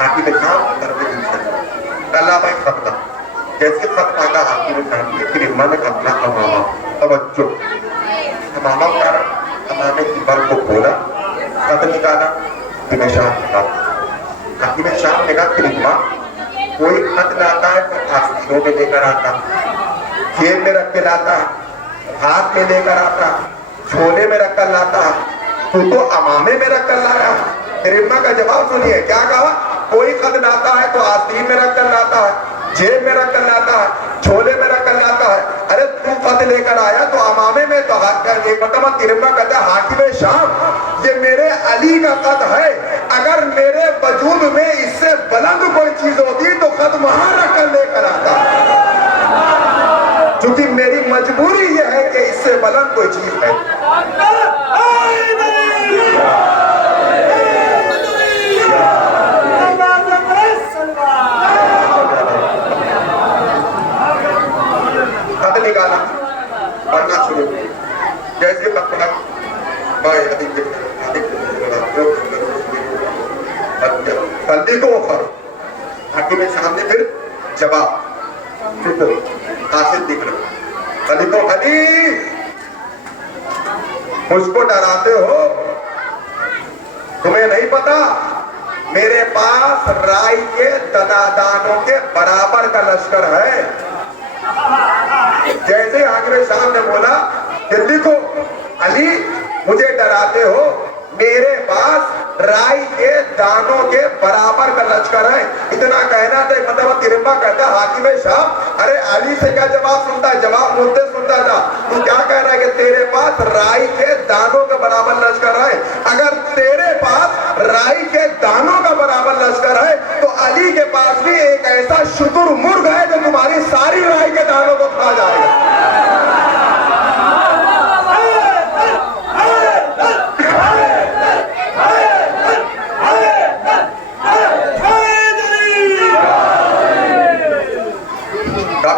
حاکم شام اللہ بھائی ختم جیسے ختم آتا حاکم شام نے پھر امام نے اپنا امامہ توجہ امامہ اتارا امامے کی بر کو کھولا خط نکالا حاکم شام نکالا حاکم شام نے کہا پھر امام کوئی خط لاتا ہے تو آستینوں میں لے کر آتا جیب میں رکھ کے لاتا ہاتھ میں لے کر آتا چھونے میں رکھ کر لاتا تو امامے میں رکھ کر لایا پھر امام کا جواب سنیے کیا کہا کوئی خط لاتا ہے تو آستین میں رکھ کر لاتا ہے جیب میں رکھ کر لاتا ہے چھولے میں رکھ کر لاتا ہے ارے تو خط لے کر آیا تو امامے میں تو ایک مرتبہ ترمہ کہتا ہے حاکم شام یہ میرے علی کا خط ہے اگر میرے وجود میں اس سے بلند کوئی چیز ہوتی تو خط وہاں رکھ کر لے کر آتا چونکہ میری مجبوری یہ ہے کہ اس سے بلند کوئی چیز ہے خط نکالا پڑھنا شروع جیسے پکڑا بندی کو اوپر حاکم شام نے پھر جواب حاصل دکھ رہا علی کو علی مجھ کو ڈراتے ہو تمہیں نہیں پتا میرے پاس رائی کے دانوں کے برابر کا لشکر ہے جیسے حاکم شام نے بولا کہ لکھو علی مجھے ڈراتے ہو میرے پاس رائی کے دانوں کے برابر کا لشکر ہے اتنا کہنا تھا مطلب ترمہ کہتا حاکم شام ارے علی سے کیا جواب سنتا ہے جواب مجھے سنتا تھا تو کیا کہہ رہا ہے کہ تیرے پاس رائی کے دانوں کا برابر لشکر ہے اگر تیرے پاس رائی کے دانوں کا برابر لشکر ہے تو علی کے پاس بھی ایک ایسا شتر مرغ ہے جو تمہاری ساری رائی کے دانوں کو کھا جائے گا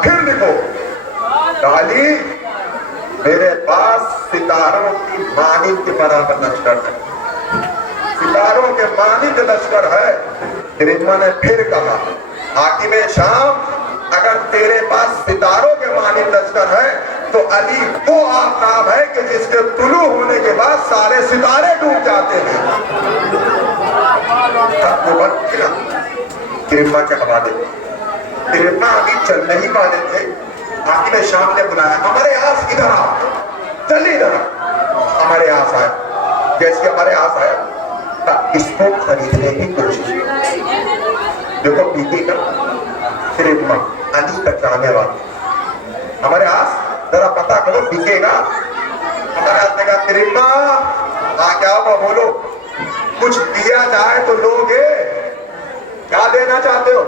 پھر لکھو علی میرے پاس ستاروں کی مانند کے برابر لشکر ہے ستاروں کے مانند لشکر ہے ترمہ نے پھر کہا حاکم شام اگر تیرے پاس ستاروں کے مانند لشکر ہے تو علی وہ آفتاب ہے کہ جس کے طلوع ہونے کے بعد سارے ستارے ڈوب جاتے ہیں ترمہ کے حوالے ترمہ ابھی چل نہیں والے تھے حاکم شام نے بلایا ہمارے آس ادھر آ چل ادھر ہمارے آس آئے جیسے ہمارے آس آیا اس کو خریدنے کی کوشش دیکھو بیٹی کا ترمہ علی تک جانے والا ہمارے آس ذرا پتا کرو بکے گا ہمارے آس نے کہا ترمہ ہاں کیا ہوا بولو کچھ دیا جائے تو لوگ کیا دینا چاہتے ہو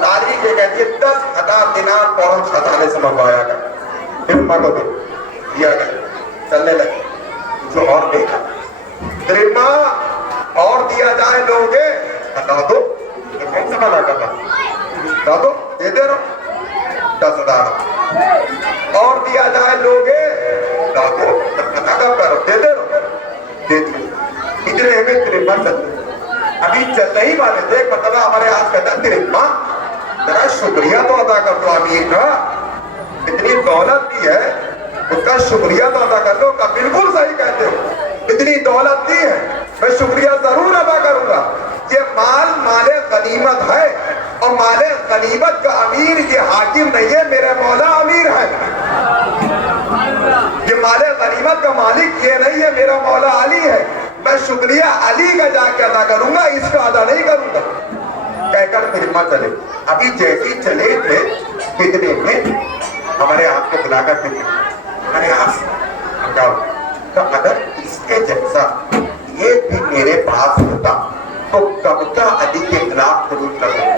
تاریخ یہ کہتی ہے 10,000 دینار فوراً خزانے سے منگوایا گیا ترمہ کو دیا گیا چلنے لگے جو اور دیکھا ترمہ اور دیا جائے لوگ بتا دو کون سا منع کرنا بتا دو دے دے رہو 10,000 اور دیا جائے لوگ بتا دو پتا کب کرو دے دے رہو دے دے اتنے میں ترمہ چلتے ابھی چل نہیں والے تھے مطلب ہمارے آج کہتا ہے ترمہ ذرا شکریہ تو ادا کر دو امیر کا اتنی دولت دی ہے اس کا شکریہ تو ادا کر دو کا بالکل صحیح کہتے ہو اتنی دولت دی ہے میں شکریہ ضرور ادا کروں گا یہ مال غنیمت ہے اور مال غنیمت کا امیر یہ حاکم نہیں ہے میرے مولا امیر ہے یہ مال غنیمت کا مالک یہ نہیں ہے میرا مولا علی ہے میں شکریہ علی کا جا کے ادا کروں گا اس کا ادا نہیں کروں گا کہہ کر ترمہ چلے ابھی جیسی چلے تھے کتنے میں ہمارے آپ کو بلا کر دیں ہمارے آپ تو اگر اس کے جیسا یہ بھی میرے پاس ہوتا تو کب کا علی کے خلاف خروج کرتا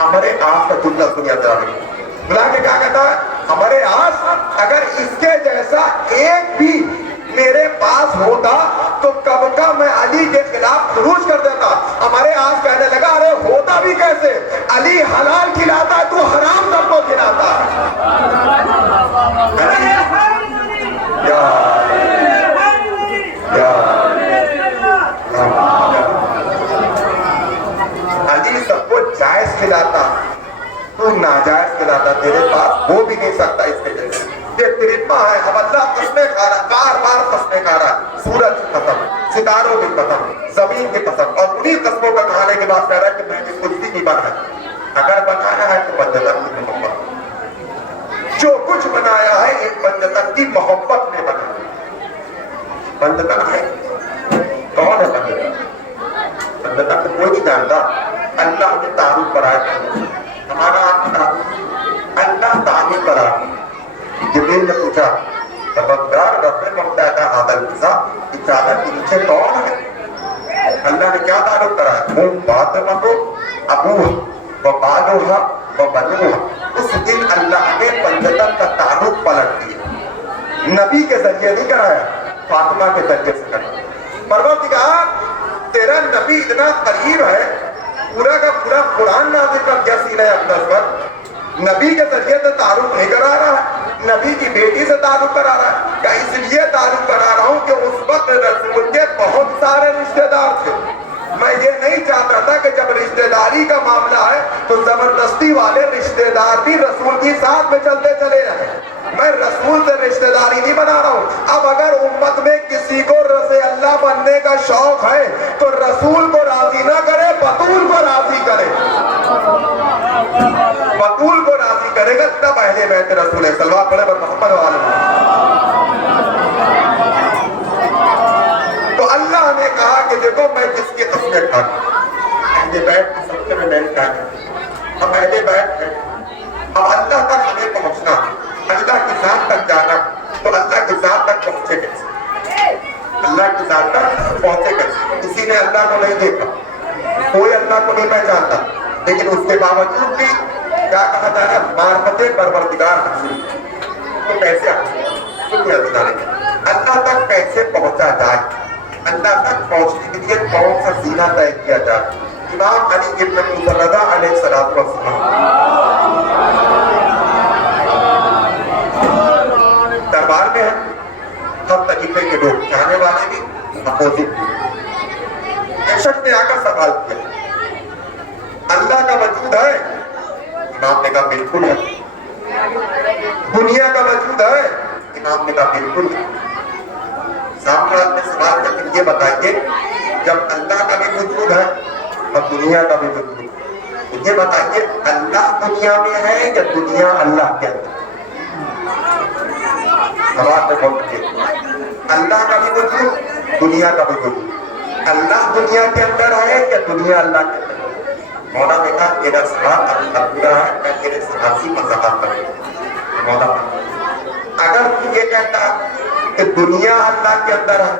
ہمارے آپ کا جملہ سنیا جا رہی بلا کے کیا کہتا ہے ہمارے آس اگر اس کے جیسا ایک بھی میرے پاس ہوتا تو کب کا میں علی کے خلاف خروج کر دیتا ہمارے آس کہنے لگا ارے ہوتا بھی کیسے علی حلال کھلاتا ہے تو حرام سب کو کھلاتا جائز کھلاتا تو ناجائز کھلاتا، تیرے پاس ہو بھی نہیں سکتا اس کے جیسے۔ یہ تیری ماں ہے، اب اللہ قسمیں کھا رہا ہے، بار بار قسمیں کھا رہا ہے، سورج کی قسم، ستاروں کی قسم، زمین کی قسم، اور انہی قسموں کا کھانے کے بعد کہہ رہا ہے کہ میں نے کچھ بھی نہیں بنایا۔ اگر بنایا ہے تو بندتن کی محبت، جو کچھ بنایا ہے ایک بندتن کی محبت نے بنایا۔ بندتن ہے کون ہے؟ بندتن بندتن تو کوئی نہیں جانتا، اللہ نے تعارف کرایا، ہمارا اللہ تعارف کرایا۔ جبریل نے پوچھا خبردار رب ممتاز عادل قصہ کی چادر کے نیچے کون ہے؟ اللہ نے کیا تعارف کرایا؟ ہم فاطمہ کو ابو و بالوہا و بنوہا۔ اس دن اللہ نے پنجتن کا تعارف پلٹ دیا، نبی کے ذریعے نہیں کرایا، فاطمہ کے ذریعے سے کرایا۔ پروردگار تیرا نبی اتنا قریب ہے، پورا کا پورا قرآن نازل کر دیا سینہ اقدس پر، نبی کے ذریعے سے تعارف نہیں کرا رہا ہے، نبی کی بیٹی سے تعارف کرا رہا ہے۔ کہ اس لیے تعارف کرا رہا ہوں کہ اس وقت رسول کے بہت سارے رشتہ دار تھے، میں یہ نہیں چاہتا تھا کہ جب رشتہ داری کا معاملہ ہے تو زبردستی والے رشتہ دار بھی رسول کی ساتھ میں چلتے چلے جائیں۔ میں رسول سے رشتہ داری نہیں بنا رہا ہوں۔ اب اگر امت میں کسی کو رسول اللہ بننے کا شوق ہے تو رسول کو راضی نہ کرے، بطول کو راضی کرے، بطول کو راضی کرے گا تب اہل بیت رسول صلی اللہ علیہ وسلم محمد والے۔ تو اللہ نے کہا کہ دیکھو میں کس کی قسمیں کھاتا ہوں، اہل بیت کی سب سے میں نہیں کھاتا، اب اہل بیت ہے، اب اللہ تک ہمیں پہنچنا، اللہ کی ذات تک جانا، تو اللہ کی ذات تک پہنچے کیسے؟ اللہ کی ذات تک پہنچے کیسے؟ کسی نے اللہ کو نہیں دیکھا، کوئی اللہ کو نہیں پہچانتا، لیکن اس کے باوجود بھی کیا کہا جا رہا ہے؟ معرفت پروردگار حاصل، تو کیسے اللہ تک کیسے پہنچا جائے؟ اللہ تک پہنچنے کے لیے کون سا سینہ طے کیا جائے؟ امام علی ابن موسی رضا علیہ السلام دربار میں ہے، ہر طریقے کے لوگ، چاہنے والے بھی، اپوزٹ بھی۔ ایک شخص نے آ کر سوال کیا اللہ کا وجود ہے؟ امام نے کہا بالکل ہے۔ دنیا کا وجود ہے؟ امام نے کہا بالکل ہے۔ سامنے والے نے سوال کر کے یہ بتائیے جب اللہ کا بھی وجود ہے اور دنیا کا بھی وجود ہے، یہ بتائیے اللہ دنیا میں ہے یا دنیا اللہ کے اندر؟ سوال میں بہت کیا، اللہ کا بھی وجود، دنیا کا بھی وجود، اللہ دنیا کے اندر ہے یا دنیا اللہ کے اندر؟ مولا نے کہا تیرا سوال ابھی ادھورا ہے، میں تیرے سوال کی وضاحت کروں۔ مولا اگر تو یہ کہتا کہ دنیا اللہ کے اندر ہے،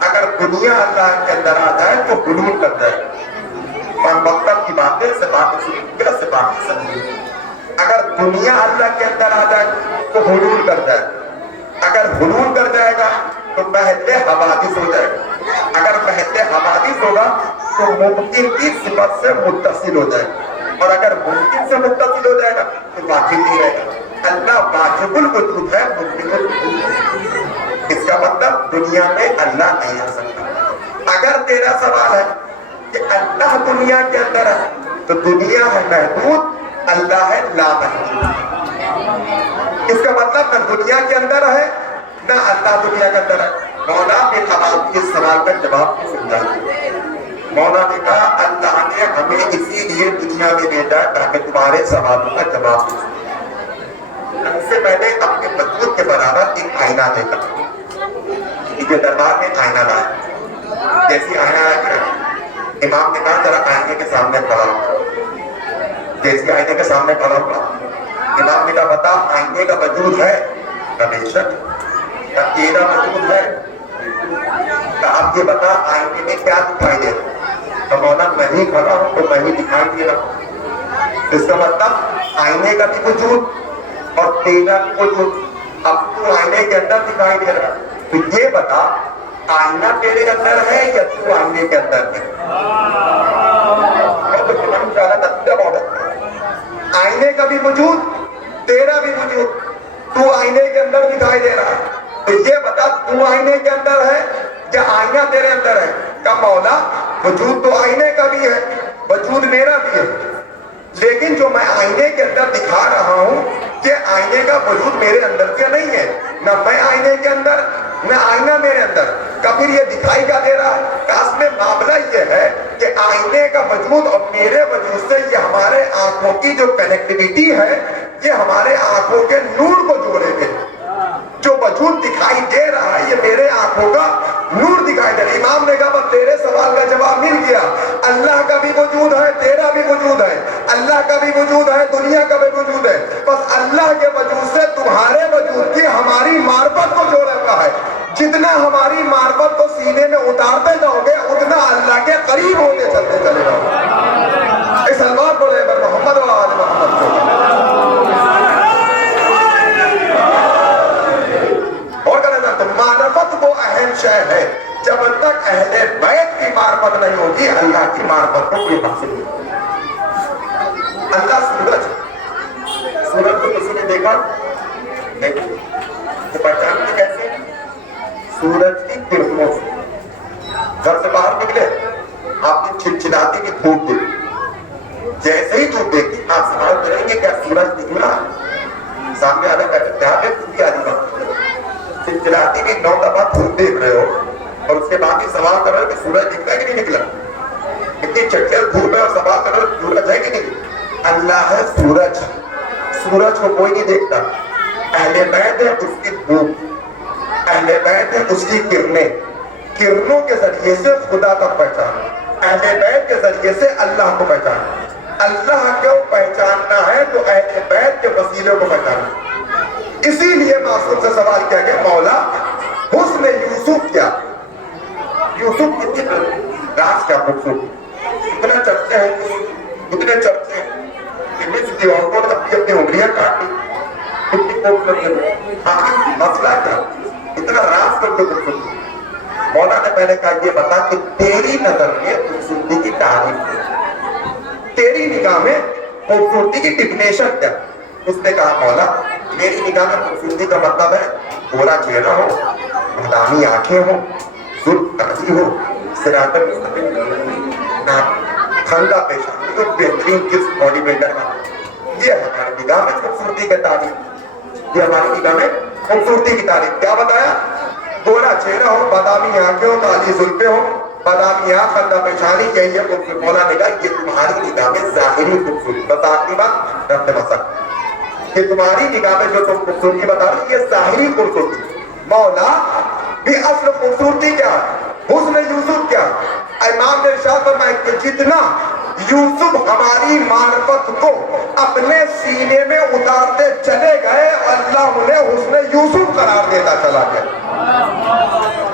اگر دنیا اللہ کے اندر آ جائے تو حلول کر جائے، اور مکتب کی باتیں سے باتیں سنیں سے باتیں سنیں۔ اگر دنیا اللہ کے اندر آ جائے تو حلول کر جائے، اگر حلول کر جائے گا تو محل حوادث ہو جائے گا، اگر محل حوادث ہوگا تو ممکن کی صفت سے متصل ہو جائے گا، اور اگر ممکن سے متصل ہو جائے گا تو واجب نہیں رہے گا۔ اللہ واجب الوجود ہے، ممکن الوجود۔ اس کا مطلب دنیا میں اللہ نہیں آ سکتا۔ اگر تیرا سوال ہے کہ اللہ دنیا کے اندر ہے تو دنیا ہے محدود، اللہ ہے لا محدود۔ اس کا مطلب نہ دنیا کے اندر ہے نہ اللہ دنیا کے اندر ہے۔ مولا نے اس سوال کا جواب سمجھا دیا۔ مولا نے کہا اللہ نے ہمیں اسی لیے دنیا میں بھیجا تاکہ تمہارے سوالوں کا جواب دے۔ اس سے پہلے اپنے وجود کے برابر ایک آئینہ دیکھا، یہ دربار میں آئینہ لایا، جیسی آئینہ آیا امام نے کہا ذرا آئینے کے سامنے کھڑا ہو۔ جیسی آئینے کے سامنے کھڑا ہوا، امام نے کہا بتا آئینے کا وجود ہے؟ بے شک۔ کیا تیرا وجود ہے؟ کہ اب یہ بتا آئینے میں کیا دکھائی دے رہا؟ تو مولا میں ہی کھڑا ہوں تو میں ہی دکھائی دے رہا ہوں۔ اس کا مطلب آئینے کا بھی وجود اور تیرا وجود، اب تو آئینے کے اندر دکھائی دے رہا، تو یہ بتا آئینہ تیرے اندر ہے یا تو آئینے کے اندر ہے؟ آئینے کا بھی وجود، تیرا بھی وجود، تو آئینے کے اندر دکھائی دے رہا ہے، تو یہ بتا تو آئینے کے اندر ہے یا آئینہ تیرے اندر ہے؟ کہ مولا وجود تو آئینے کا بھی ہے، وجود میرا بھی ہے، وجود میرے اندر سے نہیں ہے، نہ میں آئینے کے اندر نہ آئینہ میرے اندر، کبھی یہ دکھائی کیا دے رہا ہے کہ اس میں معاملہ یہ ہے کہ آئینے کا وجود اور میرے وجود سے یہ ہمارے آنکھوں کی جو کنیکٹیویٹی ہے یہ ہمارے آنکھوں کے نور کو جوڑے گے. جو وجود دکھائی دے رہا ہے یہ میرے آنکھوں کا نور دکھائی دے رہا ہے. امام نے کہا بس تیرے سوال کا جواب مل گیا. اللہ کا بھی وجود ہے، تیرا بھی وجود ہے، اللہ کا بھی وجود ہے، دنیا کا بھی وجود ہے. بس اللہ کے وجود سے تمہارے وجود کی ہماری معرفت کو جوڑا ہوا ہے. جتنا ہماری معرفت کو سینے میں اتارتے جاؤ گے اتنا اللہ کے قریب ہوتے چلتے چلے جاؤ گے. اس سلمان پڑھے بر محمد و آل محمد کو. معرفت وہ اہم شے ہے. جب تک اہل بیت کی معرفت نہیں ہوگی اللہ کی معرفت کو کوئی حاصل نہیں. اللہ سورج کو کسی نے دیکھا نہیں تو پہچانتے کیسے؟ سورج کی کرنوں سے. گھر سے باہر نکلے آپ نے چلچلاتی کی دھوپ دیکھی، جیسے ہی دھوپ دیکھی آپ سوال کریں گے کیا سورج نکلا؟ سامنے آنے کا اتحاد ہے پوری آدھی بات چلچلاتی کی 9 دفعہ دھوپ دیکھ رہے ہو اور اس کے بعد ہی سوال کر رہے ہو کہ سورج نکلا کہ نہیں نکلا. اتنی چٹچل دھوپ ہے اور سوال کر رہے ہو سورج ہے کہ نہیں. اللہ ہے سورج. سورج کو کوئی نہیں دیکھتا. اہل بیت ہے اس کی دھوپ، اہل بیت ہے اس کی کرنیں. کرنوں کے ذریعے سے خدا تک پہچانا، اہل بیت کے ذریعے سے اللہ کو پہچانا. اللہ کو پہچاننا ہے تو اہل بیت کے وسیلوں کو پہچاننا. اسی لیے معصوم سے سوال کیا گیا مولا حسن یوسف کیا؟ یوسف کی راز کیا خوبصورتی، اتنا چرچے ہیں، اتنے چرچے ہیں کہ مصر کی عورتوں نے اپنی انگلیاں کاٹی. کتنی خوبصورتی. مسئلہ کیا اتنا راز کر کے خوبصورتی. مولا نے پہلے کہا یہ بتا کہ تیری نظر میں خوبصورتی کی تعریف ہے، تیری نگاہ میں خوبصورتی کی ڈیفینیشن کیا؟ اس نے کہا مولا میری نگاہ میں خوبصورتی کا مطلب ہے گورا چہرہ ہو، بادامی آنکھیں ہو، زلف تازی ہو، صراط مستقیم ٹھنڈا پیشانی ہو، بہترین جسم باڈی بلڈر کا. یہ ہماری نگاہ میں خوبصورتی کی تعریف، یہ ہماری نگاہ میں خوبصورتی کی تعریف. کیا بتایا؟ گورا چہرہ ہو، بادامی آنکھیں ہو، کالی زلفیں ہو، بادامی آنکھ، ٹھنڈا پیشانی. یہی ہے خوبصورتی. مولا نے کہا یہ تمہاری نگاہ میں ظاہری خوبصورتی. بس آخری بات رب مسک کہ تمہاری نگاہ میں جو تم خوبصورتی بتا رہی یہ ظاہری خوبصورتی. مولا بھی اصل خوبصورتی کیا ہے؟ حسن یوسف کیا؟ امام نے ارشاد فرمایا کہ جتنا یوسف ہماری معرفت کو اپنے سینے میں اتارتے چلے گئے اللہ انہیں حسن یوسف قرار دیتا چلا گیا.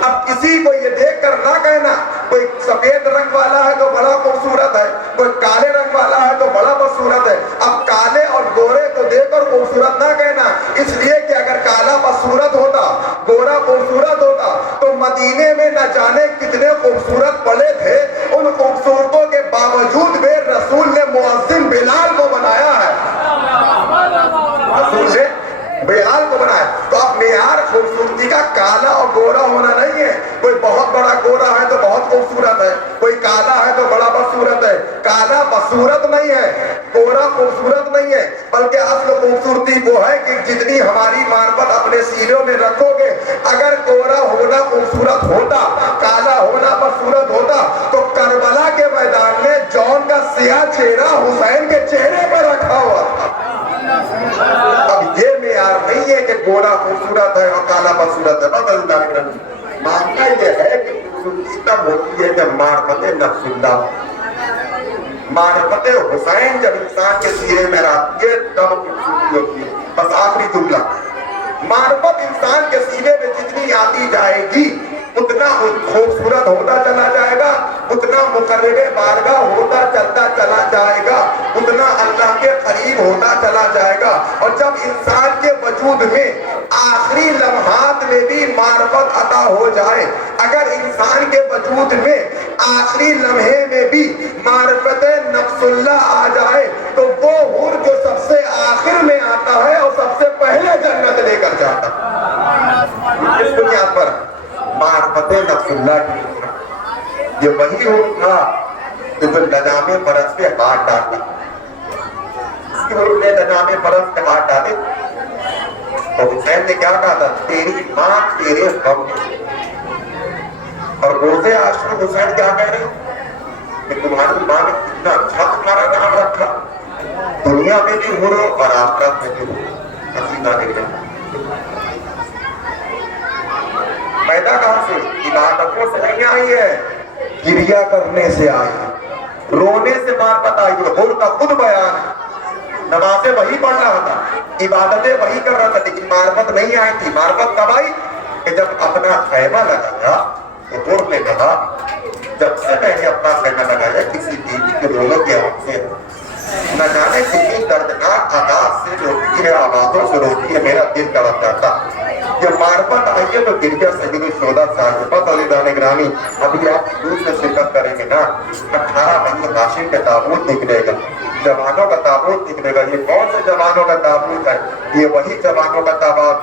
اب کسی کو یہ دیکھ کر نہ کہنا کوئی سفید رنگ والا ہے تو بڑا خوبصورت ہے، کوئی کالے رنگ والا ہے تو بڑا بدصورت ہے. اب کالے اور گورے کو دیکھ کر خوبصورت نہ کہنا، اس لیے کہ اگر کالا بدصورت ہوتا گورا خوبصورت ہوتا تو مدینے میں نہ جانے کتنے خوبصورت پڑے تھے. ان خوبصورتوں کے باوجود بھی رسول نے مؤذن بلال کو بنایا ہے، رسول نے بلال کو بنایا. تو اب معیار خوبصورتی کا کالا اور گورا ہونا نہیں ہے. کوئی بہت بڑا گورا ہے تو بہت خوبصورت ہے، کوئی کالا ہے تو بڑا بدصورت ہے. کالا بدصورت نہیں ہے، گورا خوبصورت نہیں ہے، بلکہ اصل خوبصورتی وہ ہے کہ جتنی ہماری معرفت اپنے سینوں میں رکھو گے. اگر گورا ہونا خوبصورت ہوتا، کالا ہونا بدصورت ہوتا تو کربلا کے میدان میں جون کا سیاہ چہرہ حسین کے چہرے پر رکھا ہوا تھا. اب یہ معیار نہیں ہے کہ گورا خوبصورت ہے اور کالا بدصورت ہے. ماننا یہ ہے کہ خوبصورتی تب ہوتی ہے جب معرفت نفس اللہ، معرفت حسین جب انسان کے سینے میں آتی ہے تب خوبصورتی ہوتی ہے. بس آخری جملہ، معرفت انسان کے سینے میں جتنی آتی جائے گی اتنا خوبصورت ہوتا چلا جائے گا، اتنا مقرب بارگاہ ہوتا چلتا چلا جائے گا، اتنا اللہ کے قریب ہوتا چلا جائے گا. اور جب انسان کے وجود میں آخری لمحات میں بھی معرفت عطا ہو جائے، اگر انسان کے وجود میں آخری لمحے میں بھی معرفت نفس اللہ آ جائے تو وہ حور جو سب سے آخر میں آتا ہے اور سب سے پہلے جنت لے کر جاتا ہے. اس بنیاد پر معرفت نفس اللہ کی یہ وہی حور تھا جو لجام فرض پہ ہاتھ ڈالا. اس کی حور نے لجام فرض پہ ہاتھ ڈالے تو حسین نے کیا کہا تھا؟ تیری ماں تیرے غم میں. اور روزے عاشور حسین کیا کہہ رہے ہیں کہ تمہاری ماں نے کتنا اچھا تمہارا نام رکھا، دنیا میں بھی ہو رہو اور آخرت میں بھی ہو. حسینہ نے کہا پیدا کہاں سے؟ عبادتوں سے نہیں آئی ہے، گریہ کرنے سے آئی ہے، رونے سے معرفت آئی ہے. حر کا خود بیان ہے، نمازیں وہی پڑھ رہا تھا، عبادتیں وہی کر رہا تھا، لیکن معرفت نہیں آئی تھی. معرفت کب آئی؟ کہ جب اپنا خیمہ لگایا تو حر نے کہا جب سے میں نے اپنا خیمہ لگایا کسی بیوی کے رونے کی آواز سے نہ جانے کتنی دردناک آواز سے روتی ہے، آوازوں سے روتی ہے، میرا دل تڑپ جاتا. یہ معرفت آئی ہے تو گرجا سید الشہداء صاحب علیہ گرامی ابھی آپ دور سے شرکت کریں گے نا. 18 بنی ہاشم کا تابوت نکلے گا، جوانوں کا تابوت نکلے گا. یہ کون سے جوانوں کا تابوت ہے؟ یہ وہی جوانوں کا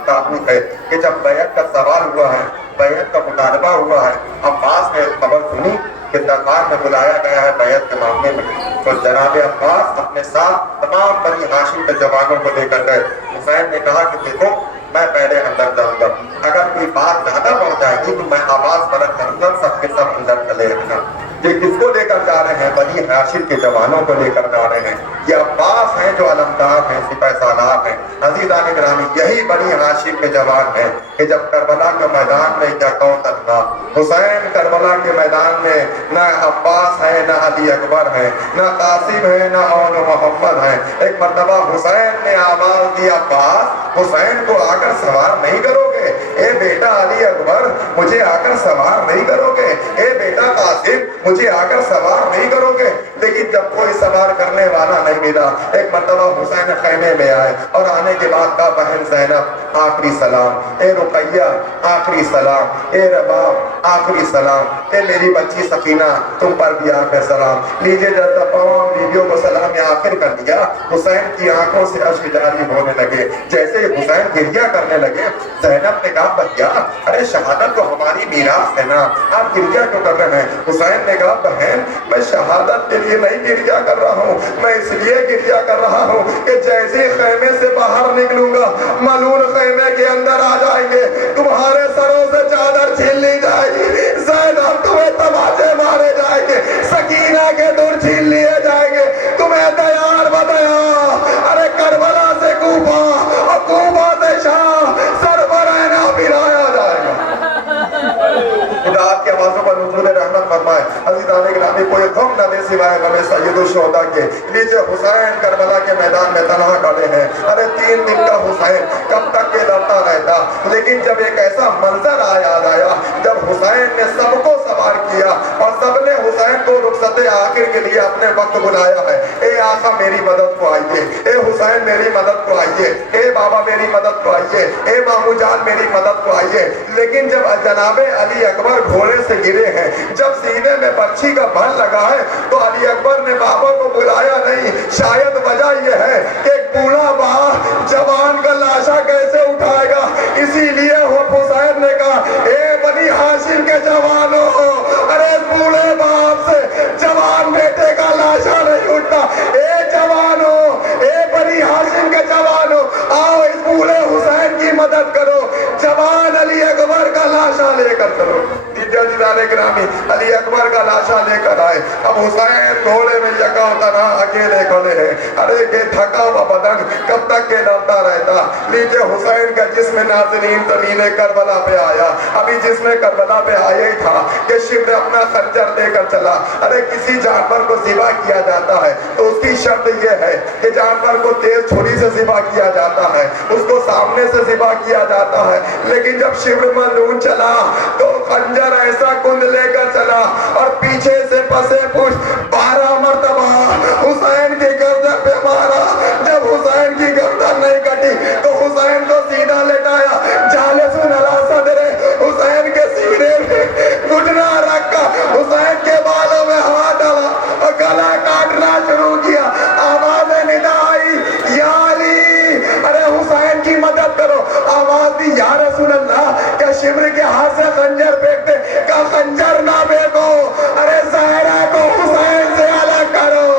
تابوت ہے کہ جب بیعت کا سوال ہوا ہے، بیعت کا مطالبہ ہوا ہے، عباس نے خبر سنی کہ دربار میں بلایا گیا ہے بیعت کے معاملے میں، تو جناب عباس اپنے ساتھ تمام بنی ہاشم کے جوانوں کو لے کر گئے. حسین نے کہا کہ دیکھو میں پہلے اندر جاؤں گا، اگر کوئی بات زیادہ بڑھ جائے گی تو میں آواز بلند کروں گا، سب کے سب اندر چلے رہنا. یہ کس کو لے کر جا رہے ہیں؟ بنی ہاشم کے جوانوں کو لے کر جا رہے ہیں. یہ عباس ہیں جو علمدار ہیں، سپہ سالار ہیں. عزیزان گرامی یہی بنی ہاشم کے جوان ہیں کہ جب کربلا کے میدان میں کیا کوثر تھا، حسین کربلا کے میدان میں نہ عباس ہے، نہ علی اکبر ہے، نہ قاسم ہے، نہ اون محمد ہے. ایک مرتبہ حسین نے آواز دی عباس حسین کو آ کر سوار نہیں کرو گے؟ اے بیٹا علی اکبر مجھے آ کر سوار نہیں کرو گے؟ اے بیٹا قاسم مجھے آ کر سوار نہیں کرو گے؟ لیکن جب کوئی سوار کرنے والا نہیں ملا، ایک مرتبہ حسین خیمے میں آئے اور آنے کے بعد کہا بہن زینب آخری سلام، اے رقیہ آخری سلام، اے رباب آخری سلام، اے میری بچی سکینہ تم پر بھی آخر سلام. لیجے جب تمام بیویوں کو سلام آخر کر دیا، حسین کی آنکھوں سے اشک جاری ہونے لگے. جیسے حسین گریہ کرنے لگے، زینب نے کہا بھیا ارے شہادت تو ہماری میراث ہے نا، آپ گریہ کیوں کر رہے ہیں؟ حسین نے کہا بہن میں شہادت کے لیے نہیں گریہ کر رہا ہوں، میں اس لیے گریہ کر رہا ہوں کہ جیسے خیمے سے باہر نکلوں گا ملعون خیمے کے اندر آ جائیں گے، تمہارے سروں سے چادر چھین لی جائے گی، زینب تمہیں تماچے مارے جائیں گے، سکینہ کے دور چھین لیے جائیں گے، تمہیں دیار بدیار ارے کربلا سے کوفہ اور کوفہ سے شام سر پر اینا پھرایا جائے گا. خدا آپ کی آوازوں پر نزول رحمت فرمائے. عزیزان گرامی کوئی غم نہ دے سوائے غم سید الشہداء کے. لیجئے حسین کربلا کے میدان میں تنہا کھڑے ہیں. ارے 3 دن کا حسین کب تک کے لڑتا رہتا، لیکن جب ایک ایسا منظر آیا جب حسین نے سب کو سوار کیا اور سب نے حسین کو رخصت آخر کے لیے اپنے وقت بلایا ہے. اے آقا میری مدد کو آئیے، اے حسین میری مدد کو آئیے، اے بابا میری مدد کو آئیے، اے مامو جان میری مدد کو آئیے. لیکن جب جناب علی اکبر گھوڑے سے گرے ہیں، جب سینے میں برچھی کا بھر لگا ہے تو علی اکبر نے بابا کو بلایا نہیں. شاید وجہ یہ ہے کہ ایک بوڑھا باپ جوان کا لاشا کیسے اٹھائے گا، اسی لیے حسین نے کہا اے بنی ہاشم کے جوانوں، ارے بوڑھے باپ سے جوان بیٹے کا لاشا نہیں اٹھتا. اے جوانوں، اے بنی ہاشم کے جوانوں، آؤ اس بوڑھے حسین کی مدد کرو، جوان علی اکبر کا لاشا لے کر چلو. گرامی علی اکبر کا لاشا لے کر آئے. اب حسین گھوڑے میں یکا تنہا اکیلے کھڑے ہیں. ارے کہ تھکا ہوا بدن کب تک کے لڑتا رہتا. لیجے حسین کا جسم ناظرین زمین کربلا پہ آیا. ابھی جسم کربلا پہ آیا ہی تھا کہ شبر اپنا خنجر لے کر چلا. ارے کسی جانور کو ذبح کیا جاتا ہے تو اس کی شرط یہ ہے کہ جانور کو تیز چھری سے ذبح کیا جاتا ہے، اس کو سامنے سے ذبح کیا جاتا ہے. لیکن جب شبر ملعون چلا تو خنجر ایسا کند لے کر چلا اور پیچھے سے پسے پوچھ 12 مرتبہ حسین کی گردن پہ مارا. جب حسین کی گردن نہیں کٹی تو حسین کو سیدھا لٹایا، جالسون علی صدر، حسین کے سینے میں گھٹنا رکھا، حسین کے بالوں میں ہاتھ ڈالا اور گلا کاٹنا شروع کیا. آواز ندا آئی یا علی، ارے حسین کی مدد کرو. آواز دی یا رسول اللہ، کیا شبر کے ہاتھ سے خنجر پھینکتے، کا خنجر نہ پھینکو، ارے زہرا کو حسین سے الگ کرو.